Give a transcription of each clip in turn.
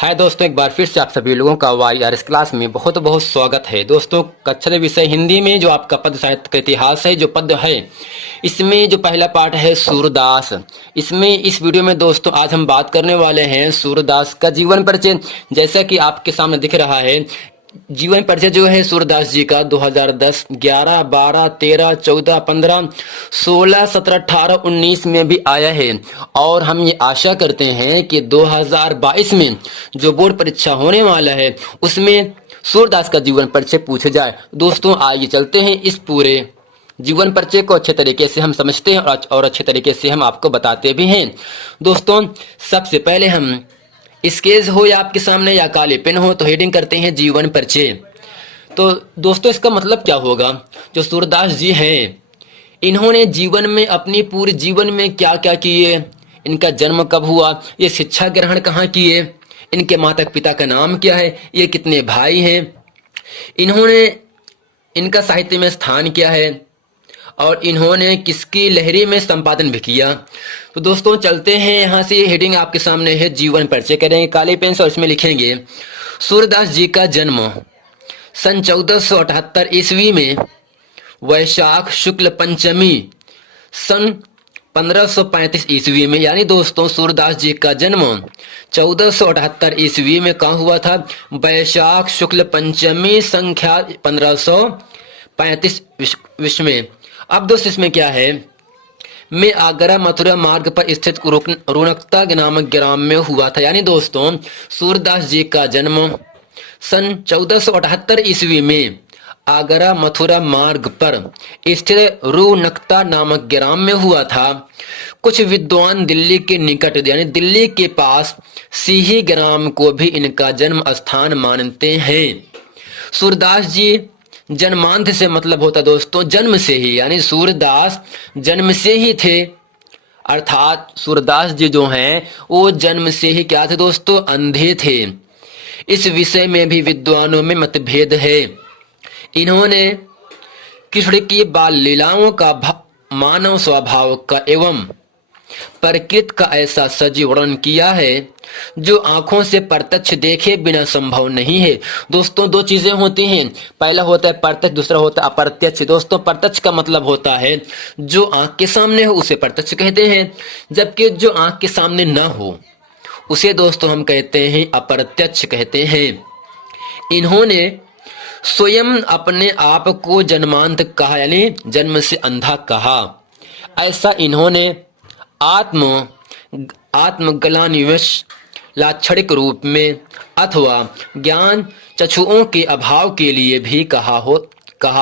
हाय दोस्तों, एक बार फिर से आप सभी लोगों का वाईआरएस क्लास में बहुत बहुत स्वागत है। दोस्तों, कक्षा विषय हिंदी में जो आपका पद साहित्य का इतिहास है, जो पद है, इसमें जो पहला पार्ट है सूरदास। इसमें इस वीडियो में दोस्तों आज हम बात करने वाले हैं सूरदास का जीवन परिचय। जैसा कि आपके सामने दिख रहा है, जीवन परिचय जो है सूरदास जी का 2010, 11, 12, 13, 14, 15, 16, 17, 18, 19 में भी आया है। और हम ये आशा करते हैं कि 2022 में जो बोर्ड परीक्षा होने वाला है उसमें सूरदास का जीवन परिचय पूछे जाए। दोस्तों, आइए चलते हैं, इस पूरे जीवन परिचय को अच्छे तरीके से हम समझते हैं और अच्छे तरीके से हम आपको बताते भी हैं। दोस्तों, सबसे पहले हम स्केच हो या आपके सामने या काले पेन हो तो हेडिंग करते हैं जीवन परिचय। तो दोस्तों, इसका मतलब क्या होगा? जो सूरदास जी हैं, इन्होंने जीवन में अपनी पूरे जीवन में क्या क्या किए, इनका जन्म कब हुआ, ये शिक्षा ग्रहण कहाँ किए, इनके माता पिता का नाम क्या है, ये कितने भाई हैं, इन्होंने इनका साहित्य में स्थान क्या है, और इन्होंने किसकी लहरी में संपादन भी किया। तो दोस्तों चलते हैं, यहाँ से हेडिंग आपके सामने है जीवन परिचय। करेंगे काले पेन से और इसमें लिखेंगे सूरदास जी का जन्म सन 1478 ईस्वी में वैशाख शुक्ल पंचमी सन 1535 ईस्वी में। यानी दोस्तों, सूरदास जी का जन्म 1478 ईस्वी में कहाँ हुआ था? वैशाख शुक्ल पंचमी संख्या 1535 विश्व में। अब दोस्तों, इसमें क्या है, में आगरा मथुरा मार्ग पर स्थित रुनकता नामक ग्राम में हुआ था। यानी दोस्तों, सूरदास जी का जन्म सन 1478 ईस्वी में आगरा मथुरा मार्ग पर स्थित रुनकता नामक ग्राम में हुआ था। कुछ विद्वान दिल्ली के निकट यानी दिल्ली के पास सिही ग्राम को भी इनका जन्म स्थान मानते हैं। सूरदास जी जन्मांध से मतलब होता दोस्तों जन्म से ही, यानी सूरदास जन्म से ही थे। अर्थात सूरदास जी जो हैं वो जन्म से ही क्या थे दोस्तों? अंधे थे। इस विषय में भी विद्वानों में मतभेद है। इन्होंने कृष्ण की बाल लीलाओं का मानव स्वभाव का एवं प्रकृति का ऐसा सजीव वर्णन किया है जो आंखों से प्रत्यक्ष देखे बिना संभव नहीं है। दोस्तों, दो चीजें होती हैं, पहला होता है प्रत्यक्ष, दूसरा होता है अप्रत्यक्ष। दोस्तों, प्रत्यक्ष का मतलब होता है जो आंख के सामने हो उसे प्रत्यक्ष कहते हैं, जबकि जो आंख के सामने न हो उसे दोस्तों हम कहते हैं अप्रत्यक्ष कहते हैं। इन्होंने स्वयं अपने आप को जन्मांध कहा, यानी जन्म से अंधा कहा। ऐसा इन्होंने आत्मग्लानिवश लाक्षणिक रूप में अथवा ज्ञान चक्षुओं के अभाव के लिए भी कहा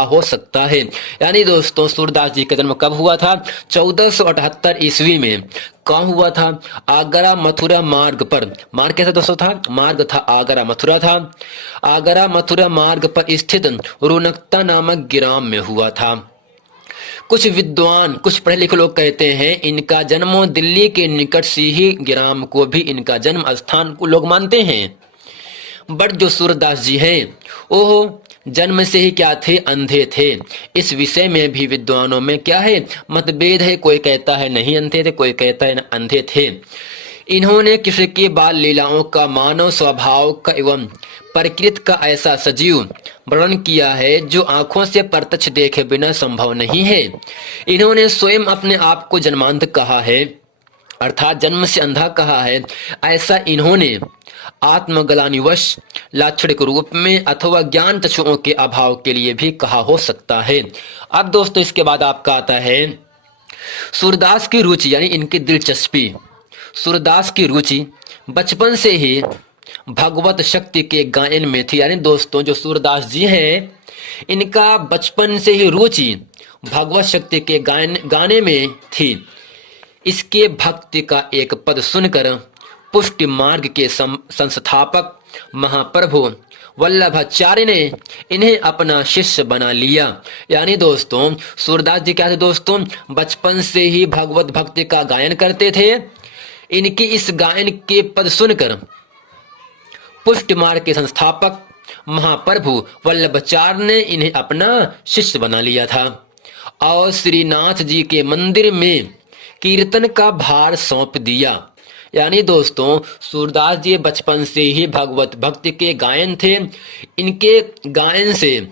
हो सकता है। यानी दोस्तों, सूरदास जी का जन्म कब हुआ था? 1478 ईस्वी में। कहाँ हुआ था? आगरा मथुरा मार्ग पर। मार्ग कैसा दोस्तों था? मार्ग था आगरा मथुरा था। आगरा मथुरा मार्ग पर स्थित रुनकता नामक ग्राम में हुआ था। कुछ विद्वान, कुछ पढ़े लिखे लोग कहते हैं इनका जन्म दिल्ली के निकट सिही ग्राम को भी इनका जन्म स्थान को लोग मानते हैं। बट जो सूरदास जी हैं वो जन्म से ही क्या थे? अंधे थे। इस विषय में भी विद्वानों में क्या है? मतभेद है। कोई कहता है नहीं अंधे थे, कोई कहता है अंधे थे। इन्होंने कृष्ण की बाल लीलाओं का मानव स्वभाव का एवं प्रकृति का ऐसा सजीव वर्णन किया है जो आंखों से प्रत्यक्ष देखे बिना संभव नहीं है। इन्होंने स्वयं अपने आप को जन्मांध कहा है, अर्थात जन्म से अंधा कहा है। ऐसा इन्होंने आत्मग्लानिवश लाक्षणिक रूप में अथवा ज्ञान चक्षुओं के अभाव के लिए भी कहा हो सकता है। अब दोस्तों, इसके बाद आपका आता है सूरदास की रुचि, यानी इनकी दिलचस्पी। सूरदास की रुचि बचपन से ही भगवत शक्ति के गायन में थी। यानी दोस्तों, जो सूरदास जी हैं इनका बचपन से ही रुचि भगवत शक्ति के गाने में थी। इसके भक्ति का एक पद सुनकर पुष्टि मार्ग के संस्थापक महाप्रभु वल्लभाचार्य ने इन्हें अपना शिष्य बना लिया। यानी दोस्तों, सूरदास जी क्या थे दोस्तों? बचपन से ही भगवत भक्ति का गायन करते थे। इनके इस गायन के पद सुनकर पुष्टि मार्ग के संस्थापक महाप्रभु वल्लभाचार्य ने इन्हें अपना शिष्य बना लिया था और श्रीनाथ जी के मंदिर में कीर्तन का भार सौंप दिया। यानी दोस्तों सूरदास जी बचपन से ही भगवत भक्ति के गायन थे। इनके गायन से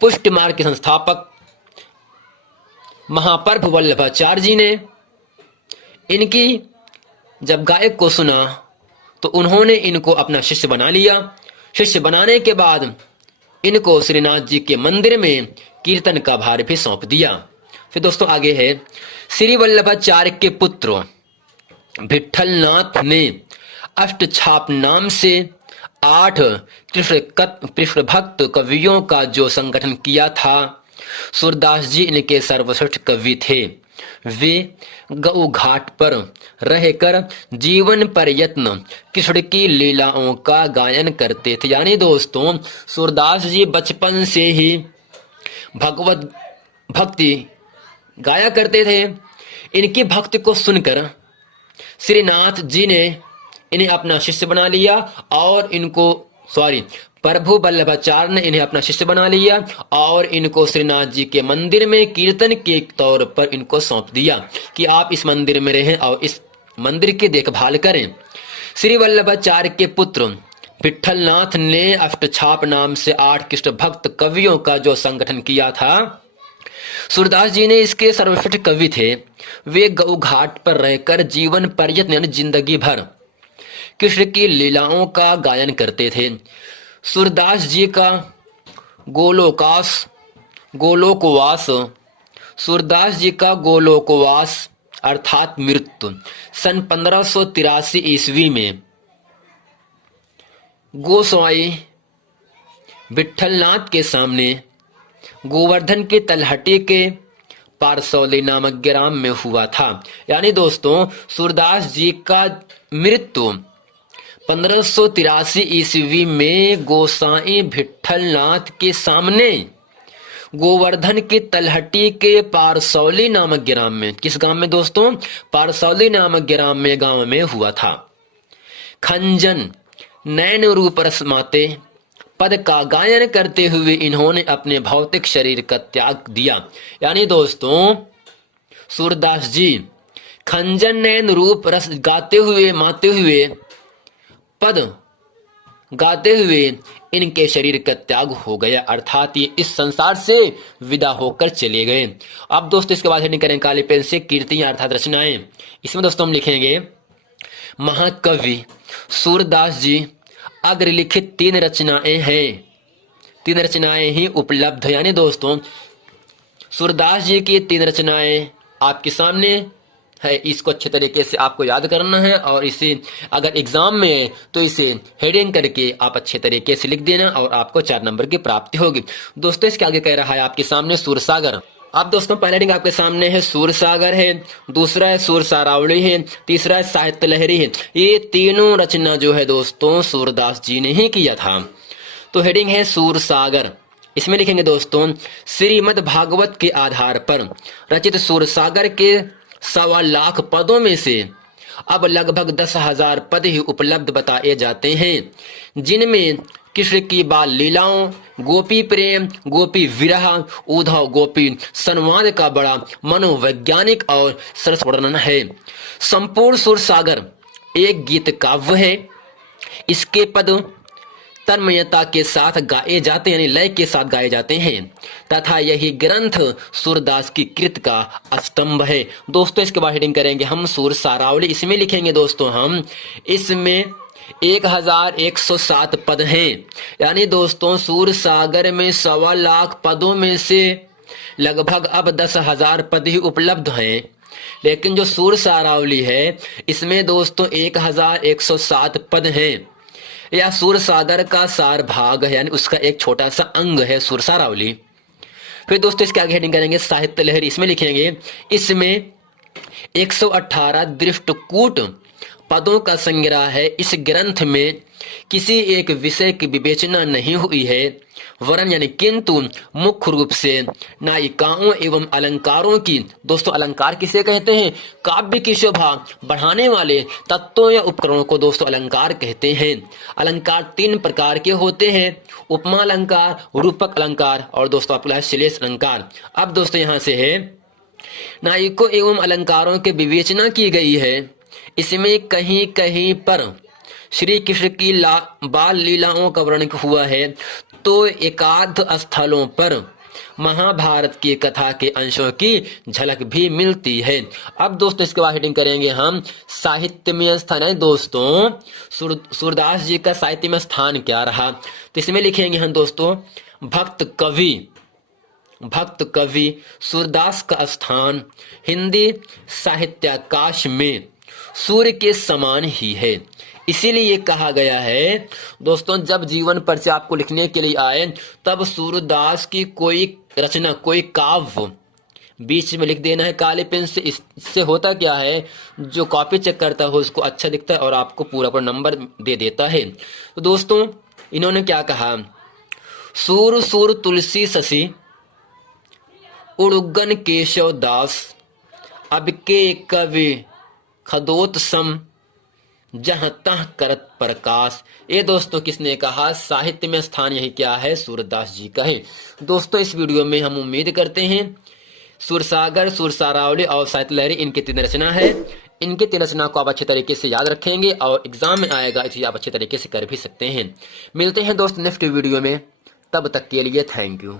पुष्ट मार्ग के संस्थापक महाप्रभु वल्लभाचार्य जी ने इनकी जब गायक को सुना तो उन्होंने इनको अपना शिष्य बना लिया। शिष्य बनाने के बाद इनको श्रीनाथ जी के मंदिर में कीर्तन का भार भी सौंप दिया। फिर दोस्तों आगे है, श्री वल्लभाचार्य के पुत्र विठलनाथ ने अष्टछाप नाम से 8 कृष्ण भक्त कवियों का जो संगठन किया था। सूरदास जी इनके सर्वश्रेष्ठ कवि थे। वे गऊ घाट पर रहकर जीवन पर्यत्न कृष्ण की लीलाओं का गायन करते थे। यानी दोस्तों सूरदास जी बचपन से ही भगवत भक्ति गाया करते थे। इनकी भक्ति को सुनकर श्रीनाथ जी ने इन्हें अपना शिष्य बना लिया और प्रभु वल्लभाचार्य ने इन्हें अपना शिष्य बना लिया और इनको श्रीनाथ जी के मंदिर में कीर्तन के तौर पर इनको सौंप दिया कि आप इस मंदिर में रहें और इस मंदिर की देखभाल करें। श्री वल्लभाचार्य के पुत्र विठलनाथ ने अष्टछाप नाम से 8 कृष्ण भक्त कवियों का जो संगठन किया था। सूरदास जी ने इसके सर्वश्रेष्ठ कवि थे। वे गऊ घाट पर रहकर जीवन पर्यत्न यानी जिंदगी भर कृष्ण की लीलाओं का गायन करते थे। सूरदास जी का गोलोकवास अर्थात मृत्यु सन 1583 ईस्वी में गोसाई विठलनाथ के सामने गोवर्धन के तलहटी के पारसौली नामक ग्राम में हुआ था। यानी दोस्तों सूरदास जी का मृत्यु 1583 ईस्वी में गोसाई विठलनाथ के सामने गोवर्धन के तलहटी के पारसौली नामक ग्राम में, किस गांव में दोस्तों? पारसौली नामक गांव में हुआ था। खंजन नैन रूप रसमाते पद का गायन करते हुए इन्होंने अपने भौतिक शरीर का त्याग दिया। यानी दोस्तों सूरदास जी खंजन नैन रूप रस गाते हुए इनके शरीर का त्याग हो गया, अर्थात ये इस संसार से विदा होकर चले गए। अब दोस्तों इसके बाद हेडिंग करें काली पेन से कीर्तियां अर्थात रचनाएं। इसमें दोस्तों हम लिखेंगे महाकवि सूरदास जी अग्रलिखित 3 रचनाएं हैं। 3 रचनाएं ही उपलब्ध है। यानी दोस्तों सूरदास जी की 3 रचनाएं आपके सामने है। इसको अच्छे तरीके से आपको याद करना है और इसे अगर एग्जाम में है तो इसे हेडिंग करके आप अच्छे तरीके से लिख देना और आपको 4 नंबर की प्राप्ति होगी। दोस्तों इसके आगे कह रहा है आपके सामने सूरसागर। अब दोस्तों पहला हेडिंग आपके सामने है सूरसागर है, दूसरा है सूर सारावली है, तीसरा है साहित्य लहरी है। ये तीनों रचना जो है दोस्तों सूरदास जी ने ही किया था। तो हेडिंग है सूरसागर। इसमें लिखेंगे दोस्तों श्रीमद् भागवत के आधार पर रचित सूरसागर के 1.25 लाख पदों में से अब लगभग 10,000 पद ही उपलब्ध बताए जाते हैं, जिनमें कृष्ण की बाल लीलाओं, गोपी प्रेम, गोपी विरह, उद्धव गोपी संवाद का बड़ा मनोवैज्ञानिक और सरस वर्णन है। संपूर्ण सूरसागर एक गीत काव्य है। इसके पद तन्मयता के साथ गाए जाते हैं, यानी लय के साथ गाए जाते हैं तथा यही ग्रंथ सूरदास की कृत का स्तंभ है। दोस्तों इसके बाद हेडिंग करेंगे हम सूर सारावली। इसमें लिखेंगे दोस्तों हम इसमें 1107 पद हैं। यानी दोस्तों सूर सागर में 1.25 लाख पदों में से लगभग अब 10,000 पद ही उपलब्ध हैं, लेकिन जो सूर सारावली है इसमें दोस्तों 1107 पद हैं। यह सूरसागर का सार भाग है, यानी उसका एक छोटा सा अंग है सूर सारावली। फिर दोस्तों इसके आगे हेडिंग करेंगे साहित्य लहरी। इसमें लिखेंगे इसमें 118 दृष्टकूट पदों का संग्रह है। इस ग्रंथ में किसी एक विषय की विवेचना नहीं हुई है, वरन यानी किंतु मुख्य रूप से नायिकाओं एवं अलंकारों की, दोस्तों अलंकार किसे कहते हैं? काव्य की शोभा बढ़ाने वाले तत्वों या उपकरणों को दोस्तों अलंकार कहते हैं। अलंकार 3 प्रकार के होते हैं, उपमा अलंकार, रूपक अलंकार और दोस्तों आपको श्लेष अलंकार। अब दोस्तों यहाँ से है नायिकों एवं अलंकारों की विवेचना की गई है। इसमें कहीं कहीं पर श्री कृष्ण की बाल लीलाओं का वर्णन हुआ है, तो एकाध स्थलों पर महाभारत की कथा के अंशों की झलक भी मिलती है। अब दोस्तों इसके बाद हेडिंग करेंगे हम साहित्य में स्थान है। दोस्तों सूरदास जी का साहित्य में स्थान क्या रहा, तो इसमें लिखेंगे हम दोस्तों भक्त कवि सूरदास का स्थान हिंदी साहित्याकाश में सूर्य के समान ही है। इसीलिए कहा गया है दोस्तों, जब जीवन परिचय आपको लिखने के लिए आए तब सूरदास की कोई रचना, कोई काव्य बीच में लिख देना है काले पेन से। इससे होता क्या है, जो कॉपी चेक करता है उसको अच्छा दिखता है और आपको पूरा नंबर दे देता है। तो दोस्तों इन्होंने क्या कहा, सूर सूर तुलसी शशि उड़गन केशव दास, अब के कवि खदोत सम जहां तह करत प्रकाश। ये दोस्तों किसने कहा, साहित्य में स्थान यही क्या है, सूरदास जी का है। दोस्तों इस वीडियो में हम उम्मीद करते हैं सुरसागर, सुरसारावली और साहित्य लहरी इनकी 3 रचना है। इनके 3 रचना को आप अच्छे तरीके से याद रखेंगे और एग्जाम में आएगा, इसे आप अच्छे तरीके से कर भी सकते हैं। मिलते हैं दोस्त नेक्स्ट वीडियो में, तब तक के लिए थैंक यू।